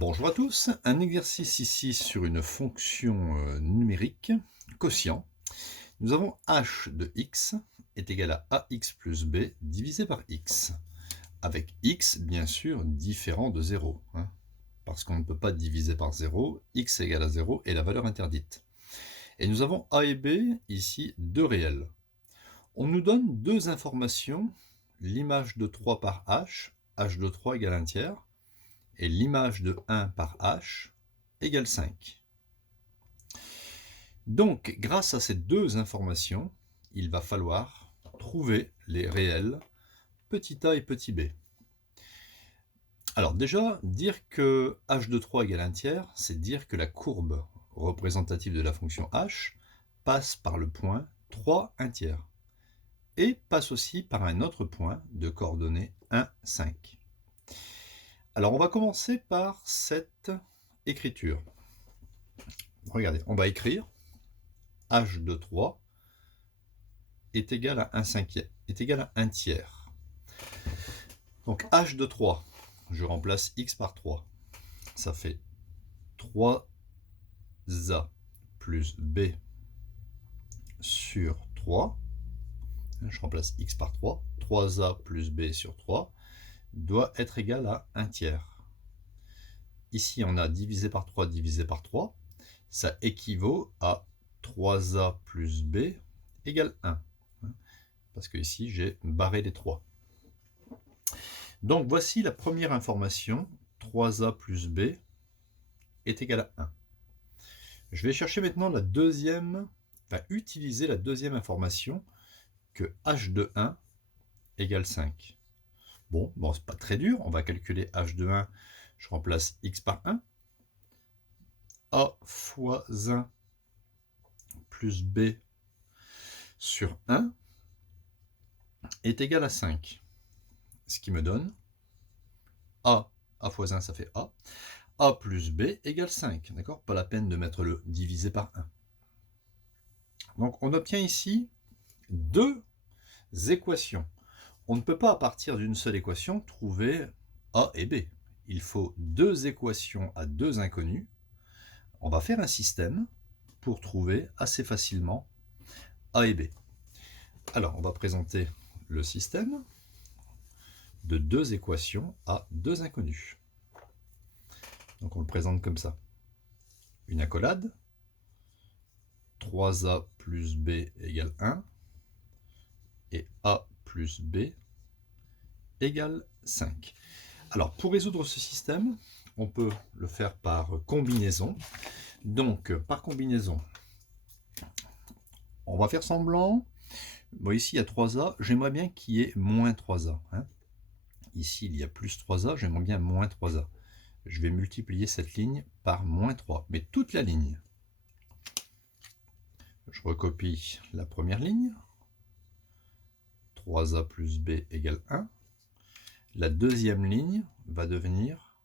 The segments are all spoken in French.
Bonjour à tous, un exercice ici sur une fonction numérique, quotient. Nous avons h de x est égal à ax plus b divisé par x, avec x bien sûr différent de 0, parce qu'on ne peut pas diviser par 0, x égale à 0 est la valeur interdite. Et nous avons a et b ici deux réels. On nous donne deux informations, l'image de 3 par h de 3 égale 1 tiers, et l'image de 1 par h égale 5. Donc, grâce à ces deux informations, il va falloir trouver les réels petit a et petit b. Alors déjà, dire que h de 3 égale 1 tiers, c'est dire que la courbe représentative de la fonction h passe par le point 3, 1 tiers, et passe aussi par un autre point de coordonnées 1, 5. Alors on va commencer par cette écriture. Regardez, on va écrire h de 3 est égal à 1 cinquième, est égal à 1 tiers. Donc h de 3, je remplace x par 3. Ça fait 3a plus b sur 3. Je remplace x par 3. 3a plus b sur 3 doit être égal à 1 tiers. Ici, on a divisé par 3, divisé par 3. Ça équivaut à 3a plus b égale 1. Parce que ici, j'ai barré les 3. Donc, voici la première information. 3a plus b est égal à 1. Je vais chercher maintenant la deuxième, utiliser la deuxième information, que h de 1 égale 5. Bon, c'est pas très dur. On va calculer h de 1. Je remplace x par 1. a fois 1 plus b sur 1 est égal à 5. Ce qui me donne a fois 1, ça fait a plus b égale 5. D'accord? Pas la peine de mettre le divisé par 1. Donc on obtient ici deux équations. On ne peut pas, à partir d'une seule équation, trouver a et b. Il faut deux équations à deux inconnus. On va faire un système pour trouver assez facilement a et b. Alors, on va présenter le système de deux équations à deux inconnus. Donc, on le présente comme ça. Une accolade. 3a plus b égale 1. Et a plus b égale 5. Alors, pour résoudre ce système, on peut le faire par combinaison. Donc, par combinaison, on va faire semblant. Bon, ici, il y a 3a. J'aimerais bien qu'il y ait moins 3a. Ici, il y a plus 3a. J'aimerais bien moins 3a. Je vais multiplier cette ligne par moins 3. Mais toute la ligne. Je recopie la première ligne. 3a plus b égale 1. La deuxième ligne va devenir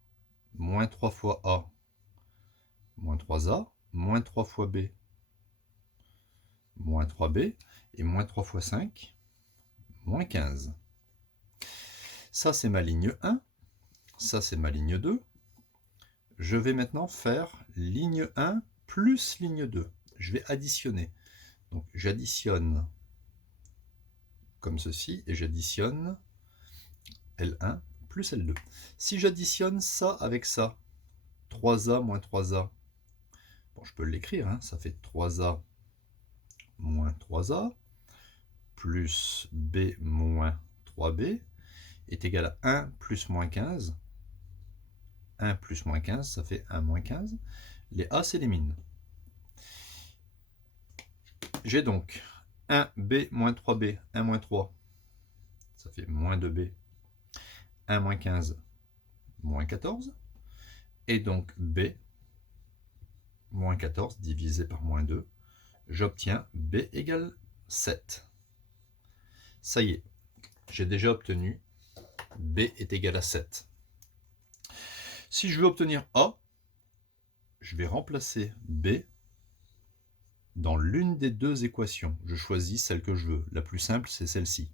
moins 3 fois a, moins 3a, moins 3 fois b, moins 3b, et moins 3 fois 5, moins 15. Ça, c'est ma ligne 1. Ça, c'est ma ligne 2. Je vais maintenant faire ligne 1 plus ligne 2. Je vais additionner. Donc, j'additionne comme ceci, et j'additionne L1 plus L2. Si j'additionne ça avec ça, 3a moins 3a, bon, je peux l'écrire, ça fait 3a moins 3a plus b moins 3b est égal à 1 plus moins 15. 1 plus moins 15, ça fait 1 moins 15. Les a s'éliminent. J'ai donc 1b moins 3b, 1 moins 3, ça fait moins 2b. 1 moins 15, moins 14. Et donc b moins 14 divisé par moins 2, j'obtiens b égale 7. Ça y est, j'ai déjà obtenu b est égal à 7. Si je veux obtenir a, je vais remplacer b dans l'une des deux équations. Je choisis celle que je veux. La plus simple, c'est celle-ci.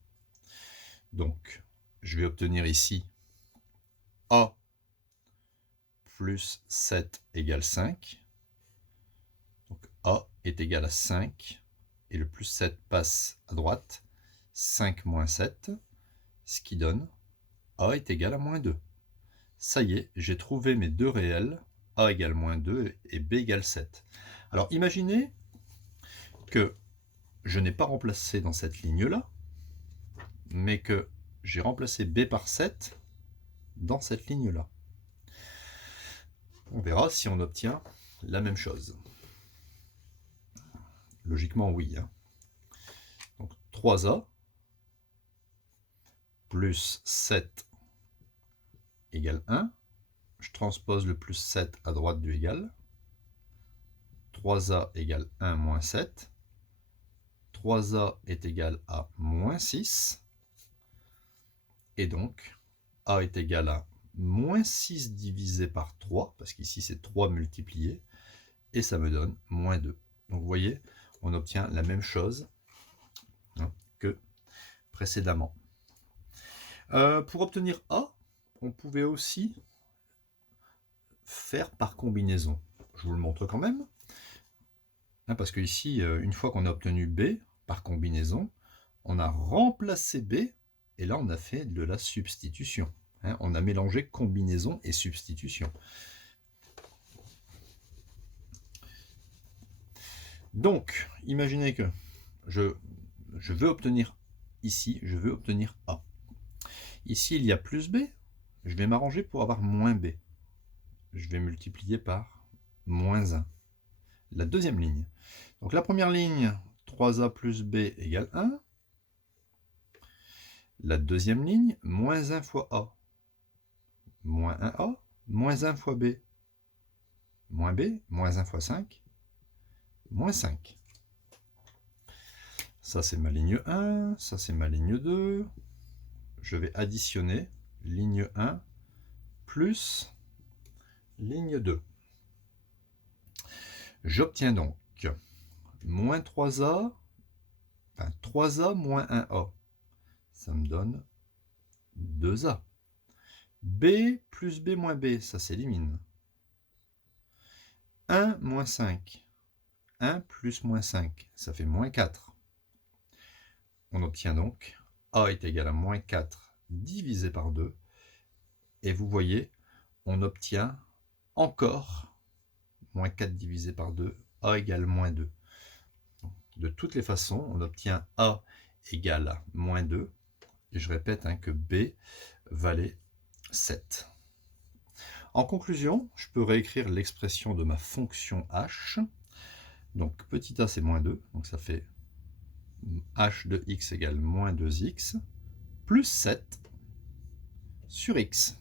Donc, je vais obtenir ici a plus 7 égale 5. Donc A est égal à 5. Et le plus 7 passe à droite. 5 moins 7. Ce qui donne A est égal à moins 2. Ça y est, j'ai trouvé mes deux réels. A égale moins 2 et B égale 7. Alors imaginez que je n'ai pas remplacé dans cette ligne-là, mais que j'ai remplacé B par 7 dans cette ligne-là. On verra si on obtient la même chose. Logiquement, oui. Donc 3A plus 7 égale 1. Je transpose le plus 7 à droite du égal. 3A égale 1 moins 7. 3A est égal à moins 6. Et donc, A est égal à moins 6 divisé par 3, parce qu'ici c'est 3 multiplié, et ça me donne moins 2. Donc vous voyez, on obtient la même chose que précédemment. Pour obtenir A, on pouvait aussi faire par combinaison. Je vous le montre quand même. Parce que ici, une fois qu'on a obtenu B par combinaison, on a remplacé B, et là on a fait de la substitution. On a mélangé combinaison et substitution. Donc, imaginez que je veux obtenir ici, je veux obtenir A. Ici, il y a plus B. Je vais m'arranger pour avoir moins B. Je vais multiplier par moins 1. La deuxième ligne. Donc la première ligne, 3A plus B égale 1. La deuxième ligne, moins 1 fois A. Moins 1A, moins 1 fois B. Moins B, moins 1 fois 5. Moins 5. Ça, c'est ma ligne 1. Ça, c'est ma ligne 2. Je vais additionner ligne 1 plus ligne 2. J'obtiens donc moins 3A, enfin 3A moins 1A. Ça me donne 2A. B plus B moins B, ça s'élimine. 1 moins 5. 1 plus moins 5, ça fait moins 4. On obtient donc A est égal à moins 4 divisé par 2. Et vous voyez, on obtient encore moins 4 divisé par 2, A égale moins 2. De toutes les façons, on obtient A égale à moins 2. Et je répète que B valait 7. En conclusion, je peux réécrire l'expression de ma fonction h. Donc petit a c'est moins 2, donc ça fait h de x égale moins 2x plus 7 sur x.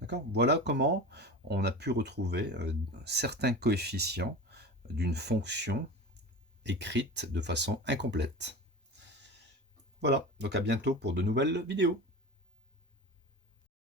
D'accord ? Voilà comment on a pu retrouver certains coefficients d'une fonction écrite de façon incomplète. Voilà, donc à bientôt pour de nouvelles vidéos.